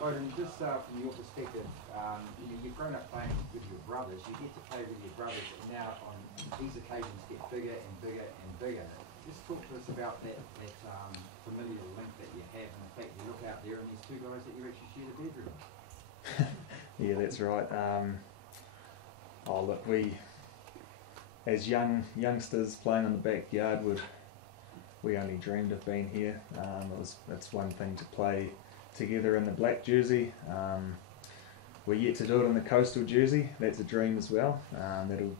Beauden, just from your perspective, you've grown up playing with your brothers. You get to play with your brothers, and now on these occasions get bigger and bigger and bigger. Just talk to us about that familial link that you have, and the fact you look out there and these two guys that you actually share the bedroom. Yeah, that's right. Look, we, as youngsters playing in the backyard, we only dreamed of being here. It's one thing to play together in the black jersey. We're yet to do it in the coastal jersey. That's a dream as well. That'll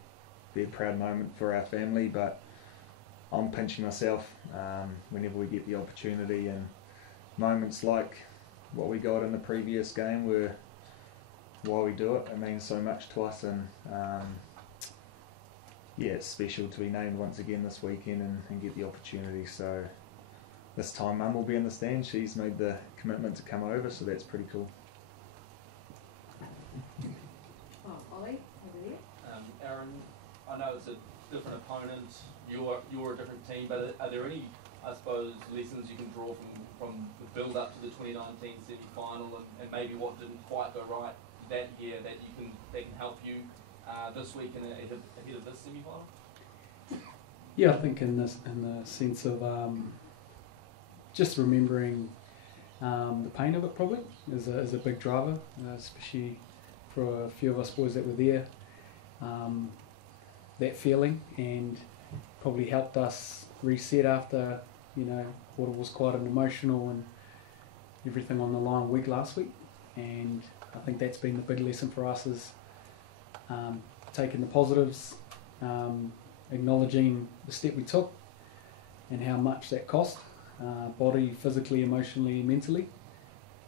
be a proud moment for our family, but I'm pinching myself whenever we get the opportunity, and moments like what we got in the previous game were why we do it. It means so much to us, and yeah, it's special to be named once again this weekend and get the opportunity. So this time Mum will be in the stand. She's made the commitment to come over, so that's pretty cool. Ollie, over there. Aaron, I know it's a different opponent, you're a different team, but are there any, I suppose, lessons you can draw from the build up to the 2019 semi-final and maybe what didn't quite go right that year that can help you this week and ahead of this semi-final? Yeah, I think in the sense of just remembering the pain of it probably is a big driver, especially for a few of us boys that were there. That feeling, and probably helped us reset after what was quite an emotional and everything on the line week last week. And I think that's been the big lesson for us is taking the positives, acknowledging the step we took and how much that cost, body, physically, emotionally, mentally,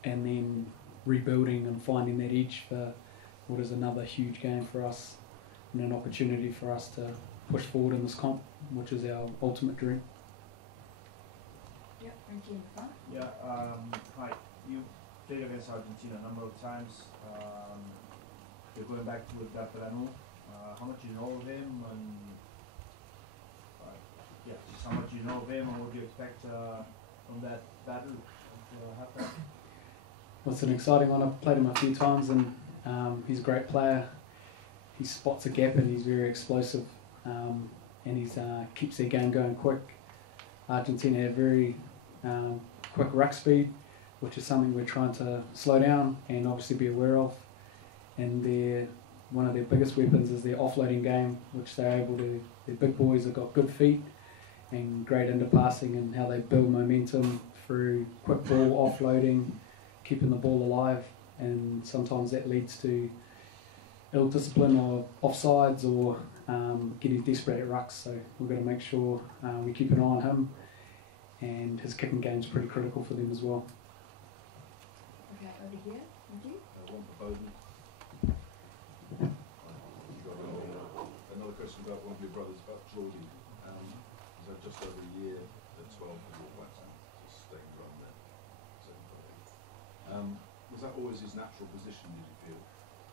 and then rebuilding and finding that edge for what is another huge game for us and an opportunity for us to push forward in this comp, which is our ultimate dream. Yeah, thank you. Yeah, hi. You played against Argentina a number of times. You're going back to Barrett. How much you know of him, and just how much you know of him, and what do you expect from that battle happen? Well, it's an exciting one. I've played him a few times, and he's a great player. He spots a gap and he's very explosive, and he keeps their game going quick. Argentina have very quick ruck speed, which is something we're trying to slow down and obviously be aware of. And one of their biggest weapons is their offloading game, which they're able to. They're big boys that got good feet and great interpassing, and how they build momentum through quick ball offloading, keeping the ball alive, and sometimes that leads to ill discipline or offsides or getting desperate at rucks. So we've got to make sure we keep an eye on him, and his kicking game is pretty critical for them as well. Okay, over here, thank you. One for Beauden. Another question about one of your brothers, about Geordie. He's had just over a year at 12 for your Blacks, just staying around there. Was that always his natural position, did you feel?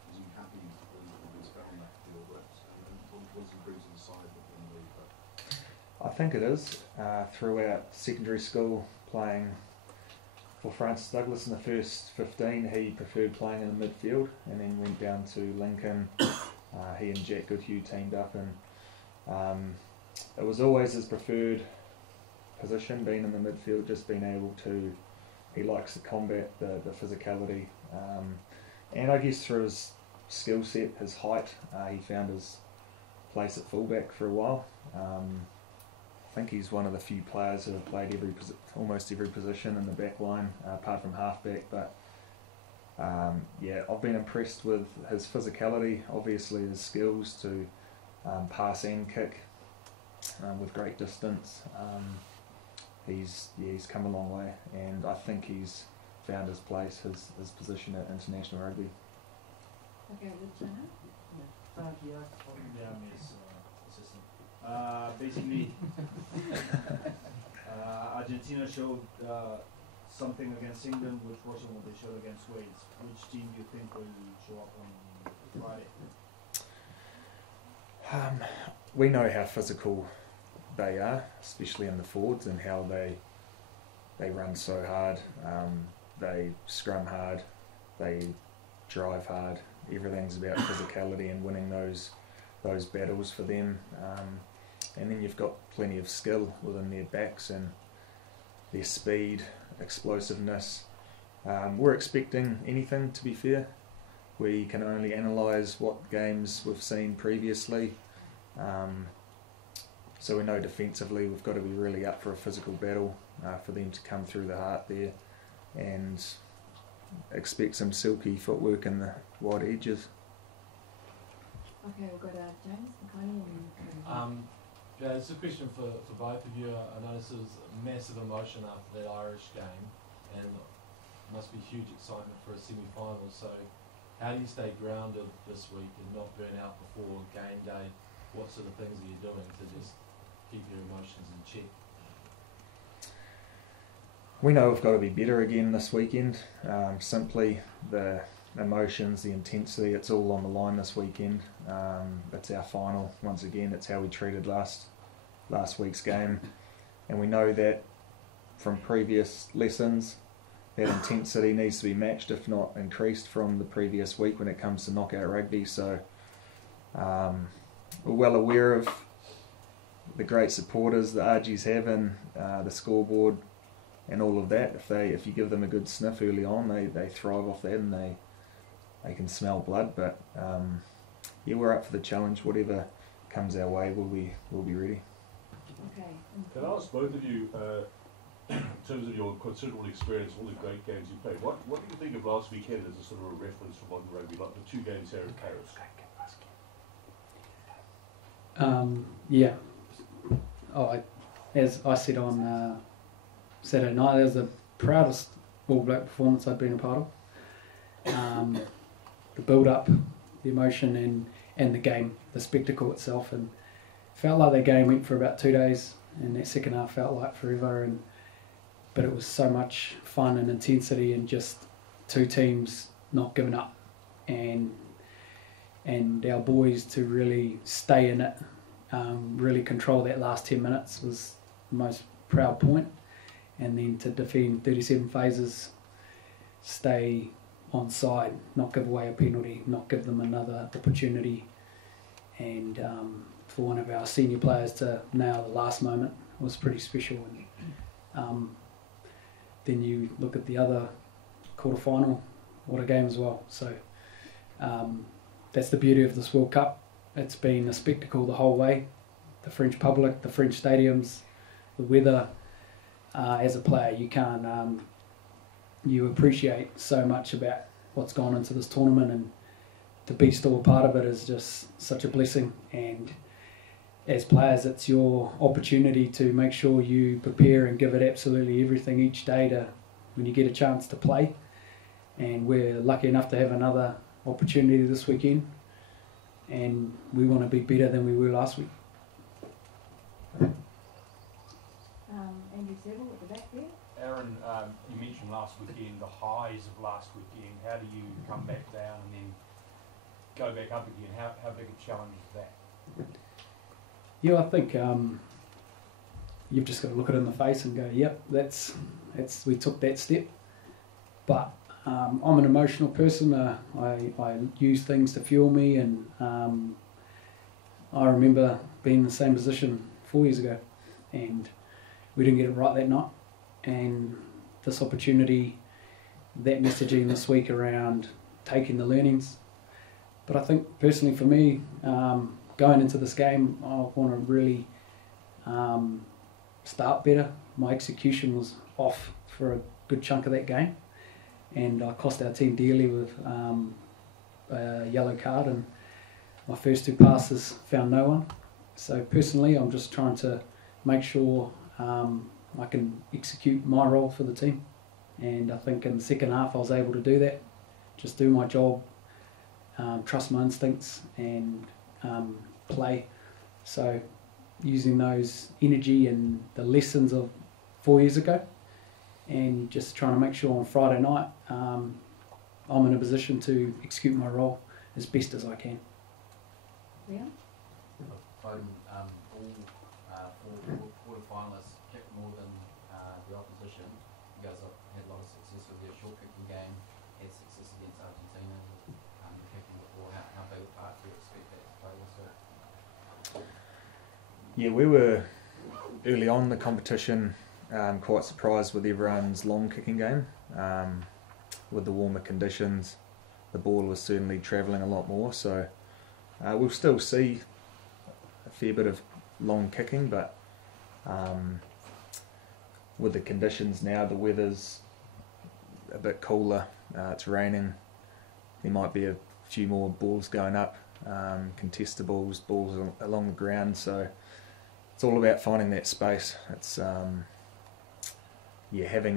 Was he happy when he's found that for your Blacks? And what does he bring to the side when you leave that? I think it is. Throughout secondary school, playing for Francis Douglas in the first 15, he preferred playing in the midfield, and then went down to Lincoln. He and Jack Goodhue teamed up, and it was always his preferred position, being in the midfield, just being able to. He likes the combat, the physicality, and I guess through his skill set, his height, he found his place at fullback for a while. I think he's one of the few players who have played almost every position in the back line, apart from halfback. But yeah, I've been impressed with his physicality, obviously his skills to pass and kick with great distance. He's come a long way, and I think he's found his place, his position at international rugby. Okay, Luciano. Yeah, Miss Assistant. Basically, Argentina showed something against England which wasn't what they showed against Wales. Which team do you think will show up on Friday? We know how physical they are, especially in the forwards, and how they run so hard, they scrum hard, they drive hard. Everything's about physicality and winning those battles for them. And then you've got plenty of skill within their backs and their speed, explosiveness. We're expecting anything, to be fair. We can only analyse what games we've seen previously. So we know defensively we've got to be really up for a physical battle for them to come through the heart there, and expect some silky footwork in the wide edges. Okay, we've got James McConey and Yeah, it's a question for both of you. I noticed there was massive emotion after that Irish game, and must be huge excitement for a semi-final. So how do you stay grounded this week and not burn out before game day? What sort of things are you doing to just keep your emotions in check? We know we've got to be better again this weekend. Simply the emotions, the intensity, it's all on the line this weekend. It's our final once again. It's how we treated last week's game, and we know that from previous lessons that intensity needs to be matched, if not increased, from the previous week when it comes to knockout rugby. So we're well aware of the great supporters the RGs have and the scoreboard and all of that. If you give them a good sniff early on, they thrive off that, and they can smell blood. But yeah, we're up for the challenge. Whatever comes our way, we'll be ready. okay. Can I ask both of you, in terms of your considerable experience, all the great games you played, what do you think of last weekend as a sort of a reference for modern rugby, like the 2 games here at Paris? Yeah. As I said on Saturday night, that was the proudest All Black performance I'd been a part of. The build-up, the emotion, and the game, the spectacle itself, and felt like that game went for about 2 days, and that second half felt like forever. But it was so much fun and intensity, and just 2 teams not giving up, and our boys to really stay in it, really control that last 10 minutes was the most proud point. And then to defend 37 phases, stay on side, not give away a penalty, not give them another opportunity, and for one of our senior players to nail the last moment was pretty special. And then you look at the other quarter-final, what a game as well. So that's the beauty of this World Cup. It's been a spectacle the whole way. The French public, the French stadiums, the weather. As a player, you can't. You appreciate so much about what's gone into this tournament, and to be still a part of it is just such a blessing. And as players, it's your opportunity to make sure you prepare and give it absolutely everything each day to when you get a chance to play. And we're lucky enough to have another opportunity this weekend, and we want to be better than we were last week. Andrew Seville at the back there. Aaron, you mentioned last weekend, the highs of last weekend. How do you come back down and then go back up again? How big a challenge is that? Yeah, I think you've just got to look it in the face and go, yep, that's we took that step. But I'm an emotional person. I use things to fuel me, and I remember being in the same position 4 years ago, and we didn't get it right that night. And this opportunity, that messaging this week around taking the learnings. But I think personally for me, going into this game, I want to really start better. My execution was off for a good chunk of that game, and I cost our team dearly with a yellow card, and my first 2 passes found no one. So personally, I'm just trying to make sure I can execute my role for the team, and I think in the second half I was able to do that, just do my job, trust my instincts, and play. So using those energy and the lessons of 4 years ago, and just trying to make sure on Friday night I'm in a position to execute my role as best as I can. Leon? Beauden, all 4 quarter-finalists kicked more than the opposition. You guys have had a lot of success with your short kicking game, had success against Yeah, we were early on in the competition quite surprised with everyone's long kicking game. With the warmer conditions, the ball was certainly travelling a lot more, so we'll still see a fair bit of long kicking, but with the conditions now, the weather's a bit cooler, it's raining, there might be a few more balls going up, contested balls along the ground, so it's all about finding that space. It's having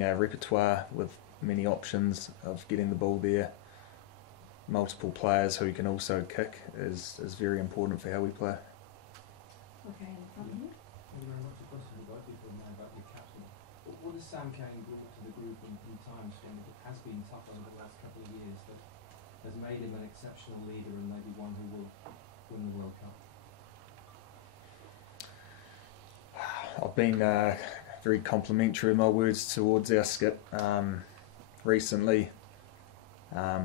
a repertoire with many options of getting the ball there, multiple players who can also kick is very important for how we play. Okay, in front of you. Thank you very much. A question about your captain. What has Sam Cane brought to the group in times when it has been tough over the last couple of years that has made him an exceptional leader and maybe one who will win the World Cup? I've been very complimentary in my words towards our skip recently. A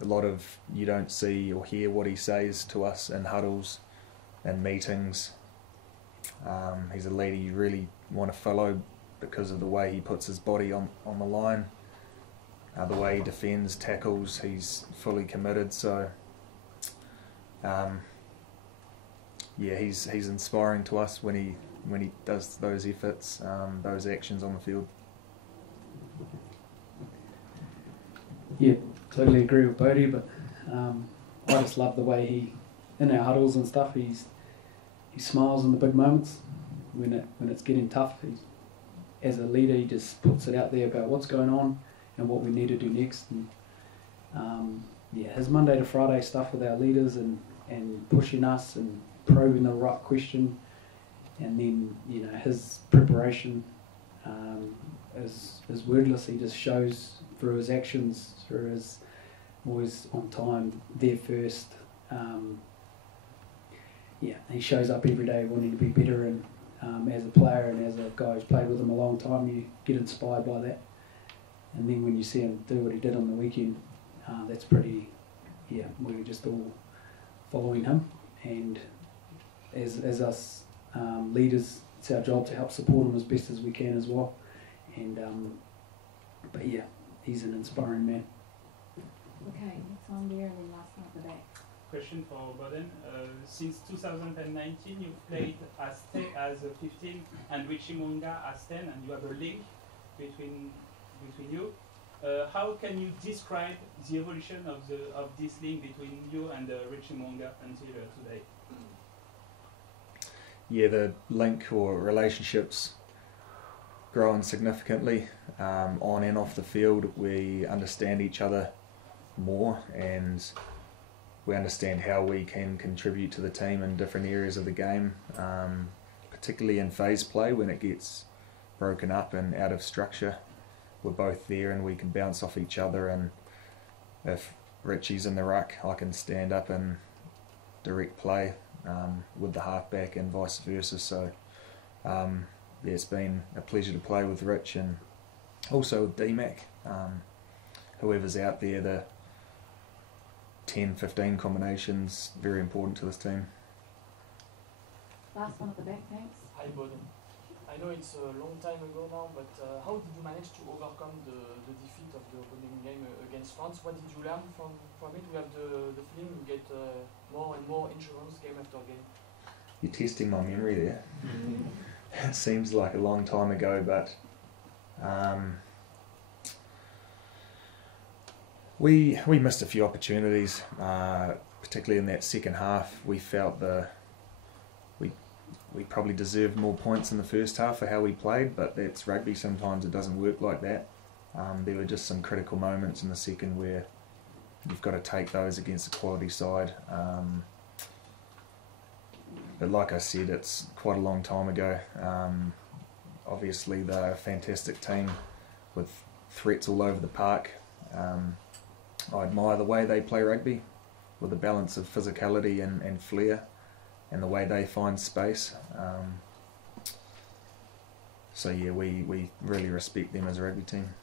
lot of you don't see or hear what he says to us in huddles and meetings. He's a leader you really want to follow because of the way he puts his body on the line, the way he defends, tackles, he's fully committed, so he's inspiring to us when he does those efforts, those actions on the field. Yeah, totally agree with Bodie, but I just love the way he, in our huddles and stuff, he smiles in the big moments when it's getting tough. As a leader, he just puts it out there about what's going on and what we need to do next. And his Monday to Friday stuff with our leaders and pushing us and probing the right question, and then his preparation is wordless. He just shows through his actions, through his always on time, there first. He shows up every day wanting to be better, and as a player and as a guy who's played with him a long time, you get inspired by that. And then when you see him do what he did on the weekend, that's pretty, we're just all following him. And as us leaders, it's our job to help support him as best as we can as well. And he's an inspiring man. Okay, next one there and then last one at the back. Question for Beauden. Since 2019, you've played as 15 and Richie Monga as 10, and you have a link between you. How can you describe the evolution of this link between you and Richie Monga until today? Yeah, the link or relationships growing significantly on and off the field. We understand each other more, and we understand how we can contribute to the team in different areas of the game, particularly in phase play when it gets broken up and out of structure. We're both there and we can bounce off each other, and if Richie's in the ruck, I can stand up and direct play with the halfback and vice versa. So it's been a pleasure to play with Rich, and also with DMAC. Whoever's out there, the 10-15 combinations, very important to this team. Last one at the back, thanks. Hi Beauden. I know it's a long time ago now, but how did you manage to overcome the defeat of the opening game against France? What did you learn from it? We have the film, you get more and more insurance game after game. You're testing my memory there. It seems like a long time ago, but we missed a few opportunities, particularly in that second half. We felt we probably deserved more points in the first half for how we played, but that's rugby. Sometimes it doesn't work like that. There were just some critical moments in the second where you've got to take those against a quality side. But like I said, it's quite a long time ago. Obviously they're a fantastic team with threats all over the park. I admire the way they play rugby with a balance of physicality and flair, and the way they find space. So yeah, we really respect them as a rugby team.